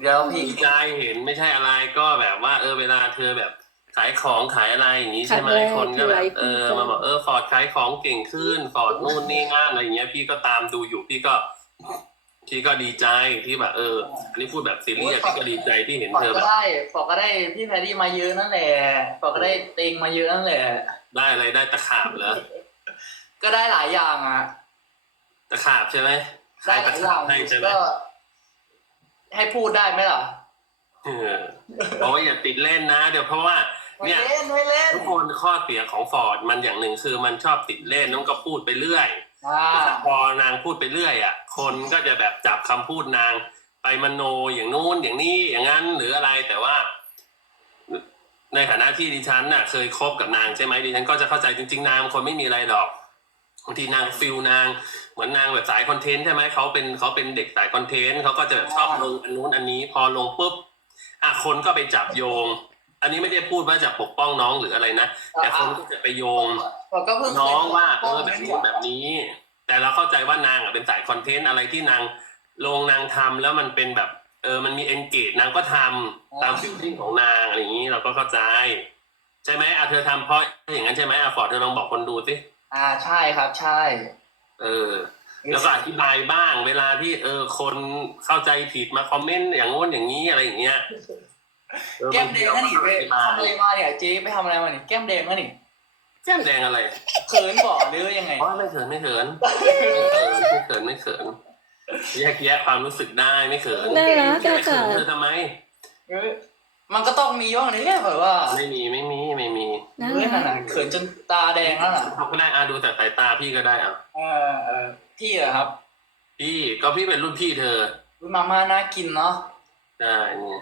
เดี๋ยวพี่ดีใจเห็นไม่ใช่อะไรก็แบบว่า เออเวลาเธอแบบขายของขายอะไรอย่างนี้ใช่ไหมขายอะไรคนก็แบบขายเออของมาบอกเออฟอร์ดขายของเก่งขึ้นฟอร์ดนู่นนี่ง่านอะไรอย่างเงี้ย พี่ก็ตามดูอยู่พี่ก็พี่ก็ดีใจที่แบบเอออันนี้พูดแบบซีเรียสพี่ก็ดีใจที่เห็นฟอเธร์ดอแบก็บได้ฟอร์ดก็ได้พี่แพรรี่มาเยอะนั่นแหละฟอร์ดก็ได้เต็งมาเยอะนั่นแหละ ได้อะไรได้ตะขาบเหรอก็ได้หลายอย่างอะตะขาบใช่ไหมได้หลายอย่างให้ใช่ไหมก็ ให้พูดได้ไหมล่ะเออบอกว่าอย่าติดเล่นนะ เดี๋ยวเพราะว่า ไม่เนี่ย เล่นไม่เล่นทุกคนข้อเสียของฟอร์ดมันอย่างหนึ่งคือมันชอบติดเล่นน้องก็พูดไปเรื่อย อ่าพอนางพูดไปเรื่อยอะ คนก็จะแบบจับคำพูดนาง ไปมโนอย่างนู้นอย่างนี้อย่างนั้นหรืออะไรแต่ว่า ในฐานะที่ดิฉันน่ะ เคยคบกับนางใช่ไหมดิฉันก็จะเข้าใจจริง ๆนางคนไม่มีอะไรหรอก บางทีนางฟิลนาง เหมือนนางแบบสายคอนเทนต์ใช่ไหมเขาเป็นเขาเป็นเด็กสายคอนเทนต์เขาก็จะแบบชอบลงอันนู้นอันนี้พอลงปุ๊บอะคนก็ไปจับโยง อันนี้ไม่ได้พูดว่าจะปกป้องน้องหรืออะไรนะแต่คนก็จะไปโยงฟอร์ดก็เพิ่งน้องว่าเอคยอแบบนี้แบบนี้ แต่เราเข้าใจว่านางอะเป็นสายคอนเทนต์อะไรที่นางลงนางทำแล้วมันเป็นแบบเออมันมีเอนเกจนางก็ทำตามฟิลลิ่งของนางอะไรอย่างนี้เราก็เข้าใจ ใช่ไหมอะเธอทำเพราะอย่างนั้นใช่ไหมอะฟอร์ดเธอลองบอกคนดูสิ อ่าใช่ครับใช่ เออ แล้วก็อธิบายบ้างเวลาที่เออ คนเข้าใจผิดมาคอมเมนต์อย่างงู้นอย่างนี้อะไรอย่างเงี้ยออแก้มแดงนั่นนี่ไปอธิบาทำอะไรยมาเนี่ยเจ๊ไปทำอะไรมาเนี่ยแก้มแดงนั่นนี่แก้มแดงอะไรเขินบอกหรือยังไงอ๋อไม่เขินไม่เขินไม่เขินไม่เขินแยกแยะความรู้สึกได้ไม่เขินน่ารักแกอะเขิค่ะนเธอทำไมเออมันก็ต้องมีบ้างเนี่ยแบบว่า ไม่มีไม่มีไม่มี น่าเฮ้ยรันั่กนน่ะเขินจนตาแดงแล้วน่ะเขาก็ได้อาดูแต่สายตาพี่ก็ได้อะเออเออพี่เหรอครับพี่ก็พี่เป็นรุ่นพี่เธออุ๊ยมาม่าน่ากินเนาะได้เนี่ย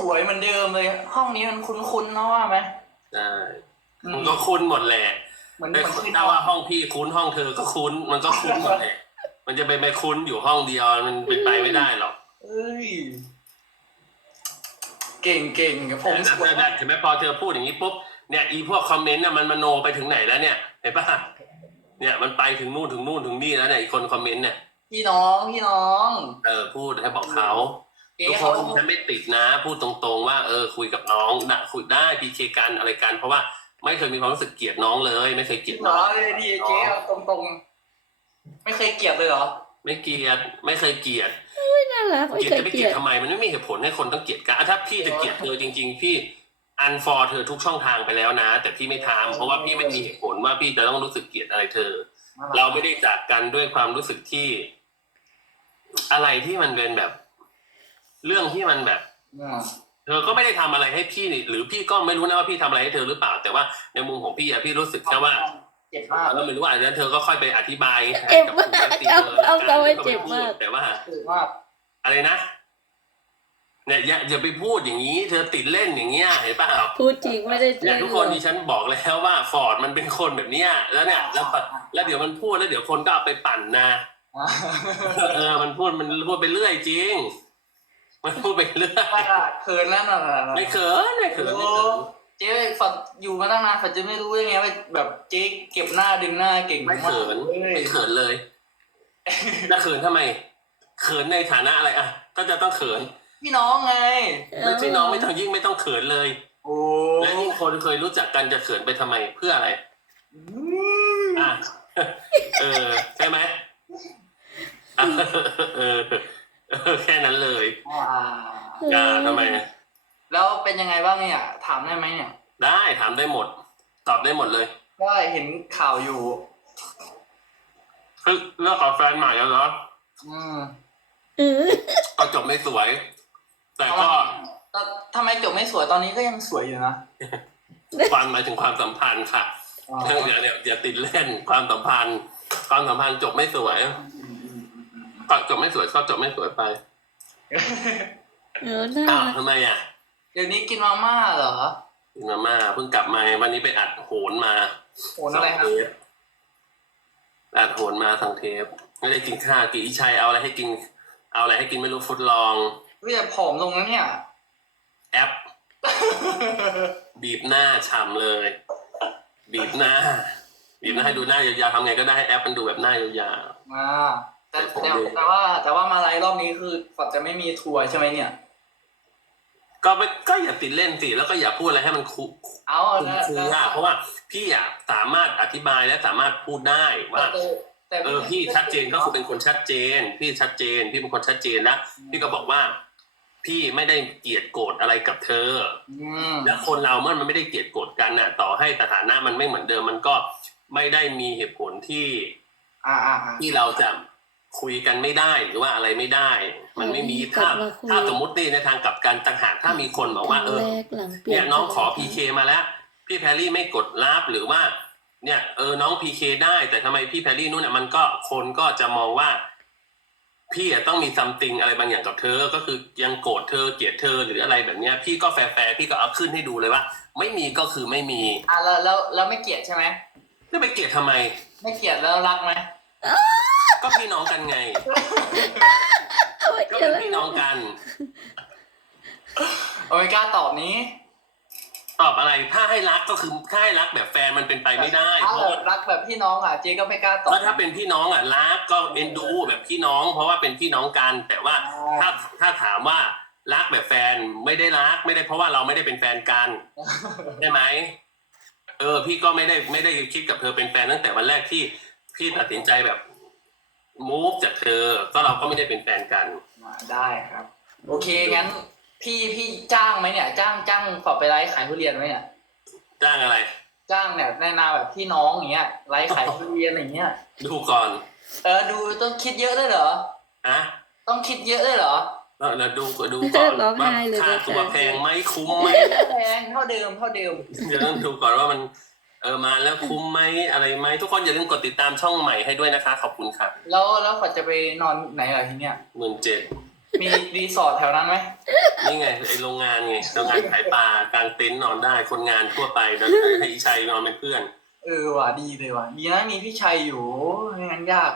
สวยเหมือนเดิมเลย ห้องนี้มันคุ้นๆเนาะว่าไหมได้อืมันก็คุ้นหมดแหละเหมือนเหแต่มือนที่ถ้าว่าห้องพี่คุ้นห้องเธอก็คุ้น มันก็คุ้นหมดแหละมันจะไปไปคุ้นอยู่ห้องเดียวมันเป็นไปไม่ได้หรอก เอ้ย เก่งเก่งผมแต่สวยเธอได้เห็นไหมพอเธอพูดอย่างนี้ปุ๊บเนี่ยอีพวกคอมเมนต์น่ะมันมโนไปถึงไหนแล้วเนี่ยเห็นปะเนี่ยมันไปถึงนู่นถึงนู่นถึงนี่แล้วเนี่ยอีกคนคอมเมนต์เนี่ยพี่น้องพี่น้อง เออพูดให้บอกเขาเจ๊ทุกคเขานฉันไม่ติดนะ พูดตรงๆ ว่าเออคุยกับน้องนะคุยได้พีเคกันอะไรกัน เพราะว่าไม่เคยมีความรู้สึกเกลียดน้องเลย ไม่เคยเกลียดเหรน้อองเลยดีเจ๊เอาตรงๆ ไม่เคยเกลียดเลยเหรอ ไม่เกลียดไม่เคยเกลียดน่ารักไม่เกลียดเคยจะไปเกเกลีลียยดดทำไมมันไม่มีเหตุผลให้คนต้องเกลียดกันอะถ้าพี่จะเกลียดเธอจริง ๆ พี่อันฟอร์เธอทุกช่องทางไปแล้วนะ แต่พี่ไม่ทำเพราะว่าพี่ไม่มีเหตุผลว่าพี่จะต้องรู้สึกเกลียดอะไรเธอ เราไม่ได้จากกันด้วยความรู้สึกที่ อะไรที่มันเป็นแบบ เรื่องที่มันแบบอืมเธอก็ไม่ได้ทำอะไรให้พี่นี่หรือพี่ก็ไม่รู้นะว่าพี่ทำอะไรให้เธอหรือเปล่า แต่ว่าในมุมของพี่อะพี่รู้สึกแค่ว่าเจ็บมากแล้วไม่รู้ว่าอันนั้นเธอก็ค่อยไปอธิบายให้เจ็บกับมากผู้ที่เอาเธอเอาแล้วเอาไว้กันเจ็บมาก แต่ว่าเจ็บมาก อะไรนะเนี่ยอย่าอย่าไปพูดอย่างนี้ เธอติดเล่นอย่างเงี้ยเห็นป่ะพูดจริงไม่ได้จริเนี่ยงทุกคนดิฉันบอกแล้วว่าฟอร์ดมันเป็นคนแบบเนี้ยแล้วเนี่ยแล้วแล้วเดี๋ยวมันพูดแล้วเดี๋ยวคนก็เอาไปปั่นนะอ่าเออมันพูดมันพูดไปเรื่อยจริง มันพูดไปเรื่อยไม่อะเขินนั่นน่ะไม่เขินไม่เขินไม่โอ้เขินเจ๊ฝัดอยู่มาตั้งนานฝัดจะไม่รู้ยังไงว่าแบบเจ๊เก็บหน้าดึงหน้าเก่งไม่มากเขินเฮ้ยไม่เขินเลยจะเขินทำไม เขินในฐานะอะไรอะ ก็จะต้องเขินพี่น้องไง ไม่ใช่น้องไม่ต้องยิ่งไม่ต้องเขินเลย โอ้และยิ่งคนเคยรู้จักกันจะเขินไปทำไมเพื่ออะไรอืมอะเออใช่ไหมอะเออเออแค่นั้นเลยอ่าอย่าทำไมแล้วเป็นยังไงบ้างเนี่ย ถามได้ไหมเนี่ย ได้ถามได้หมด ตอบได้หมดเลยก็เห็นข่าวอยู่คือเลิกกับแฟนใหม่แล้วเหรออืมอือ ก็จบไม่สวย แต่ก็แต่ทำไมจบไม่สวยตอนนี้ก็ยังสวยอยู่นะความหมายถึงความสัมพันธ์ค่ะอ๋อเดี๋ยวเดี๋ยวอย่าติดเล่นความสัมพันธ์ ความสัมพันธ์จบไม่สวยก็จบไม่สวยก็จบไม่สวยไปเออน่าอ้าวรักทำไมอะเดี๋ยวนี้กินมาม่าเหรอมาม่าเพิ่งกลับมาวันนี้ไปอัดโหนมา โหนอะไรครับสงเทปอัดโหนมาสองเทป ไม่ได้กินข้าวกินอีชัยเอาอะไรให้กิน เอาอะไรให้กินไม่รู้ฟุตลองเฮ้ยแต่ผอมลงนะเนี่ย แอป บีบหน้าฉ่ำเลย บีบหน้า บีบหน้าให้ดูหน้ายาวๆทำไงก็ได้ให้แอปมันดูแบบหน้ายาวมาแต่แต่แต่ว่าแต่ว่ามาไลฟ์รอบนี้คือฟอร์ดจะไม่มีทัวร์ใช่ไหมเนี่ยก็ไม่ก็อย่าติดเล่นสิแล้วก็อย่าพูดอะไรให้มันคุเอาคุมแล้วคือแล้วอะเพราะว่าพี่อะสามารถอธิบายและสามารถพูดได้ว่าแต่ แต่เออพี่ชัดเจนก็คือเป็นคนชัดเจน พี่ชัดเจน พี่เป็นคนชัดเจนแล้วพี่ก็บอกว่า พี่ไม่ได้เกลียดโกรธอะไรกับเธออืมแล้วคนเราเมื่อมันไม่ได้เกลียดโกรธกันน่ะ ต่อให้สถานะมันไม่เหมือนเดิมมันก็ไม่ได้มีเหตุผลที่อ่าอ่าอ่าที่เราจะคุยกันไม่ได้หรือว่าอะไรไม่ได้ มันไม่มีถ้าถ้าสมมติในทางกลับกันต่างหากถ้ามีคนบอกว่าเออแรกหลังเปลี่เนี่ยยน้องขอพีเคมาแล้ว พี่แพรรี่ไม่กดรับหรือว่า เนี่ยเออน้องพีเคได้แต่ทำไมพี่แพรรี่นู่นน่ะมันก็คนก็จะมองว่า พี่อะต้องมีซัมติงอะไรบางอย่างกับเธอ ก็คือยังโกรธเธอเกลียดเธอหรืออะไรแบบเนี้ย พี่ก็แฟร์ๆพี่ก็เอาขึ้นให้ดูเลยว่า ไม่มีก็คือไม่มีอ่าแล้วแล้วแล้วไม่เกลียดใช่ไหมจะไปเกลียดทำไม ไม่เกลียดแล้วรักไหมก็พี่น้องกันไงเอาไว้ก็เกี่ยเป็วนแล้วพี่น้องกันโอเมก้าตอบนี้ ตอบอะไรถ้าให้รักก็คือถ้าให้รักแบบแฟนมันเป็นไปไม่ได้ถ้าเพราะแบว่าบรักแบบพี่น้องอะเจ๊ก็ไม่กล้าตอบก็ถ้าเป็นพี่น้องอะรักก็เอ็นดูแบบพี่น้อง เพราะว่าเป็นพี่น้องกัน แต่ว่าถ้าถ้าถามว่ารักแบบแฟนไม่ได้รักไม่ได้เพราะว่าเราไม่ได้เป็นแฟนกันใช่ไหมเออ พี่ก็ไม่ได้ไม่ได้คิดกับเธอเป็นแฟนตั้งแต่วันแรกที่พี่ตัดสินใจแบบมูฟจากเธอก็เราก็ไม่ได้เป็นแฟนกันอ่าได้ครับ โอเคงั้น พี่พี่จ้างไหมเนี่ย จ้างจ้างฟอร์ดไปไลฟ์ขายทุเรียนไหมเนี่ยจ้างอะไร จ้างเนี่ยในนามแบบพี่น้องอย่างเงี้ยไลฟ์ขายทุเรียนอย่างเงี้ยดูก่อน เออดูต้องคิดเยอะด้วยเหรออะต้องคิดเยอะด้วยเหรอเราเราดูดูก่อนร้องว่าไห้เลยค่าตัวแพงไหมคุ้มไหมแพงเท่าเดิมเท่าเดิมเดี๋ยวต้องดูก่อนว่ามันเออมาแล้วคุ้มไหมอะไรไหมทุกคนอย่าลืมกดติดตามช่องใหม่ให้ด้วยนะคะ ขอบคุณค่ะ แล้วแล้วฟอร์ดจะไปนอนไหนล่ะทีเนี้ยหมื่นเจ็ด มีรีสอร์ทแถวนั้นไหมนี่ไงไอโรงงานไงโรงงานขายปลากางเต็นท์นอนได้คนงานทั่วไปแล้วให้อีชัยนอนเป็นเพื่อน เออว่ะดีเลยว่ะดีนะมีพี่ชัยอยู่ไม่งั้นยาก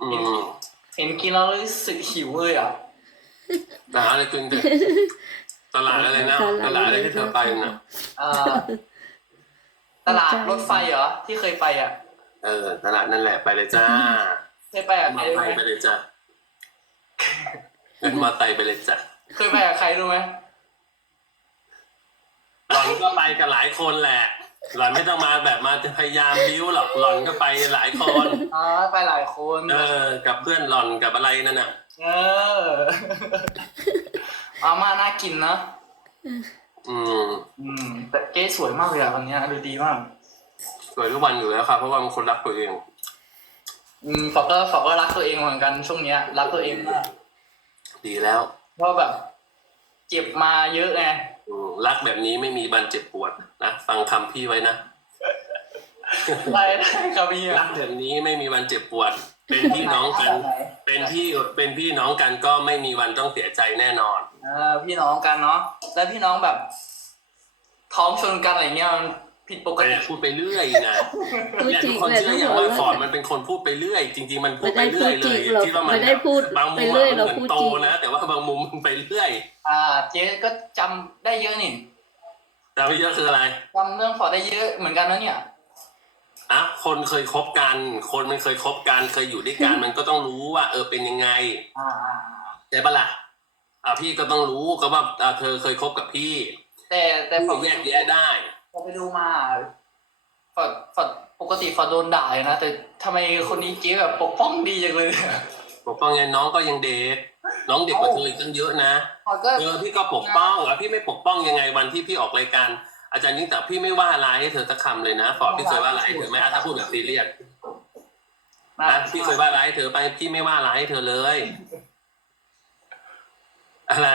อืมเห็นกินแล้วรู้สึกหิวเลยอะหาอะไรกินเถอะตลาดอะไรนะตลาดอะไรที่เธอไปนะเอ่อตลาดรถไฟเหรอที่เคยไปอะ เออ ตลาดนั่นแหละไปเลยจ้าเคยไปกับใคมรอรู้ไซไหมค์ไปเลยจ้า เงินมอไซค์ไปเลยจ้ะเคยไปกับใครรู้ไหมหล่อนก็ไปกับหลายคนแหละ หล่อนไม่ต้องมาแบบมาจะพยายามบิ้วหรอกหล่อนก็ไปหลายคน อ๋อไปหลายคนเออ กับเพื่อนหล่อนกับอะไรนั่นน่ะ เอออาม่าน่ากินนะอืม อืม แต่เก๊สวยมากเลยอะวันเนี้ยดูดีมาก สวยทุกวันอยู่แล้วครับเพราะว่ามันคนรักตัวเอง อืมฟอกก็ฟอกก็รักตัวเองเหมือนกันช่วงเนี้ย รักตัวเองมาก ดีแล้วเพราะแบบเจ็บมาเยอะไงอืมรักแบบนี้ไม่มีบันเจ็บปวดนะฟังคำพี่ไว้นะได้ได้ครับพี่รักแบบนี้ไม่มีวันเจ็บปวด เป็นพี่น้องกัน เป็นพี่เป็นพี่น้องกันก็ไม่มีวันต้องเสียใจแน่นอน เออพี่น้องกันเนาะแล้วพี่น้องแบบ ท้องชนกันอะไรเงี้ยมัน ผิดปกแต่ติ พูดไปเรื่อยนะพูดเนี่ยจริทุงกคนเลยเชื่ต้อองอย่างหัวว่าเราะฟอร์ดมันเป็นคนพูดไปเรื่อย จริง ๆ มันพูดไปไม่ได้เรื่อยพูเลดจริยงหรอกคิดว่ามันไม่ได้พูดบางมุมไปเรื่อยอะมันเหมือนเราพูดโตจริงนะ แต่ว่าบางมุมมันไปเรื่อยอ่าเจ๊ก็จำได้เยอะนี่แต่ไม่เยอะคืออะไรจำเรื่องฟอร์ดได้เยอะเหมือนกันนะเนี่ย อะคนเคยคบกัน คนมันเคยคบกันเคยอยู่ด้วยกันมันก็ต้องรู้ว่า เออเป็นยังไง อ่าอ่าอ่าใช่ปะล่ะอะพี่ก็ต้องรู้ก็ว่าอะเธอเคยคบกับพี่แต่แต่ฟอร์ดแยกแยะได้ พอไปดูมาฟอร์ดฟอร์ดปกติฟอร์ดโดนด่าเลยนะแต่ทำไมคนนี้เจ๊แบบปกป้องดีจังเลยปกป้องไงน้องก็ยังเด็ก น้องเด็กกว่าเธออีกตั้งเยอะนะฟอร์ดก็เออพี่ก็ปกป้องอะพี่ไม่ปกป้องยังไงวันที่พี่ออกรายการ อาจารย์ยิ่งแต่พี่ไม่ว่าอะไรให้เธอสักคำเลยนะฟอร์ดพี่เคยว่าอะไรให้เธอไหมอะถ้าพูดแบบซีเรียสนะพี่เคยว่าอะไรให้เธอไปพี่ไม่ว่าอะไรให้เธอเลย อะไร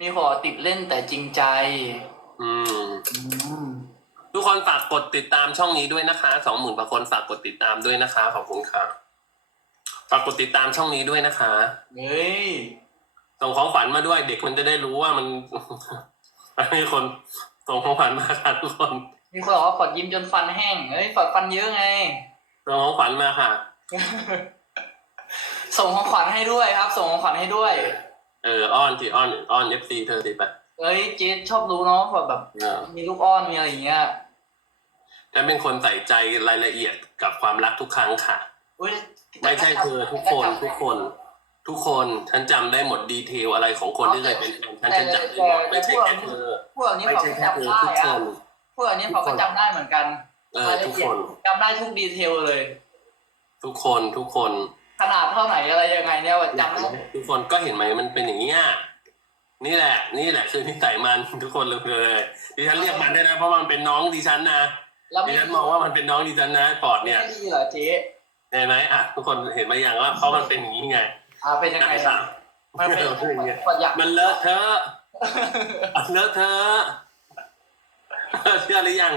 มีขอติดเล่นแต่จริงใจ อืมอืม ทุกคนฝากกดติดตามช่องนี้ด้วยนะคะสองหมื่นกว่าคนฝากกดติดตามด้วยนะคะขอบคุณค่ะ ฝากกดติดตามช่องนี้ด้วยนะคะ เฮ้ยส่งของขวัญมาด้วยเด็กมันจะได้รู้ว่ามันมีคนส่งของขวัญมาค่ะทุกคนมีคนบอกว่าฟอร์ดยิ้มจนฟันแห้งเฮ้ยฟอร์ดฟันเยอะไง ส่งของขวัญมาค่ะ ส่งของขวัญให้ด้วยครับ ส่งของขวัญให้ด้วย เอออ้อนสิอ้อนอ้อนเอฟซีเธอสิไป เอ้ยเจ๊ชอบรู้เนาะฟอร์ดแบบ เออมีลูกอ้อนมีอะไรอย่างเงี้ยฉันเป็นคนใส่ใจรายละเอียดกับความรักทุกครั้งค่ะอุ้ยไม่ใช่เธอทุกคนทุกคน ทุกคนฉันจำได้หมดดีเทลอะไรของคนที่เคยเป็นแฟนฉันฉันจำได้หมดไม่ใช่แค่เธอพวกนี้ไม่เขาใช่ก็แค่เธจำอได้ทุกคอะน พวกนี้เขาก็จำได้เหมือนกันเออทุกคน จำได้ทุกดีเทลเลย ทุกคนทุกคน ขนาดเท่าไหนอะไรยังไงเนี่ยว่าจำได้ทุกคนก็เห็นไหมมันเป็นอย่างนี้ย นี่แหละ นี่แหละคือนิสัยมันทุกคนเลยเลยดิฉันเรียกมันได้นะเพราะมันเป็นน้องดิฉันนะแล้วดิไม่ฉันมองว่ามันเป็นน้องดิฉันนะปอดเนี่ยไม่ดีเหรอเจ๊เห็นไหมอะทุกคนเห็นไหมอย่างว่าเพราะมันเป็นอย่างนี้ไงอ่าเป็นยังไงสาอะมมันเป็นอย่างเงี้ยคนอยากมันเลอะเทอะเลอะเทอะเชื่อหรือยัง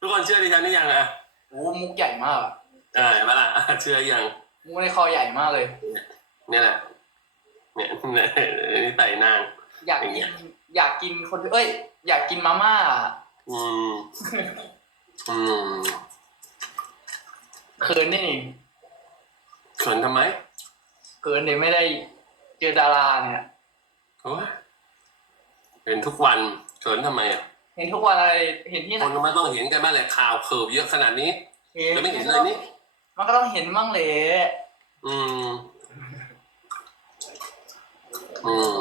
ทุกคนเชื่อดิฉันหรือยังอะโอ้มุกใหญ่มากอ่าเห็นไหมล่ะอะเชื่อยังมุกในคอใหญ่มากเลยเนี่ยแหละเนี่ยเนี่ยนิสัยนาง อยากอย่างกิเงี้นยอยากกินคนเอ้ย อยากกินมาม่า อืมอืมเขินนี่เขินทำไมเขินเนี่ยไม่ได้เจอดาราเนี่ยโอ้ยเห็นทุกวันเขินทำไมอะเห็นทุกวันอะไรเห็นที่ไหคนนก็ไม่ต้องเห็นกันบ้างแหละข่าวเขิบเยอะขนาดนี้เห็นจะไม่เห็นเลยนี่มันก็ต้องเห็นบ้างเลยอืมอืม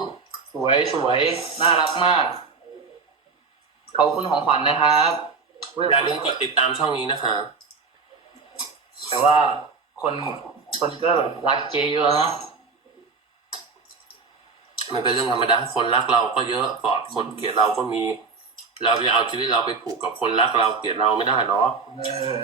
สวยสวยน่ารักมาก ขอบคุณของขวัญนะครับอุ๊ยอย่าลืมกดติดตามช่องนี้นะคะ แต่ว่าคนคนก็แบบรักเจเยอะเนาะมันเป็นเรื่องธรรมดาคนรักเราก็เยอะปอดคนเกลียดเราก็มี เราจะเอาชีวิตเราไปผูกกับคนรักเราเกลียดเราไม่ได้หรอกเออ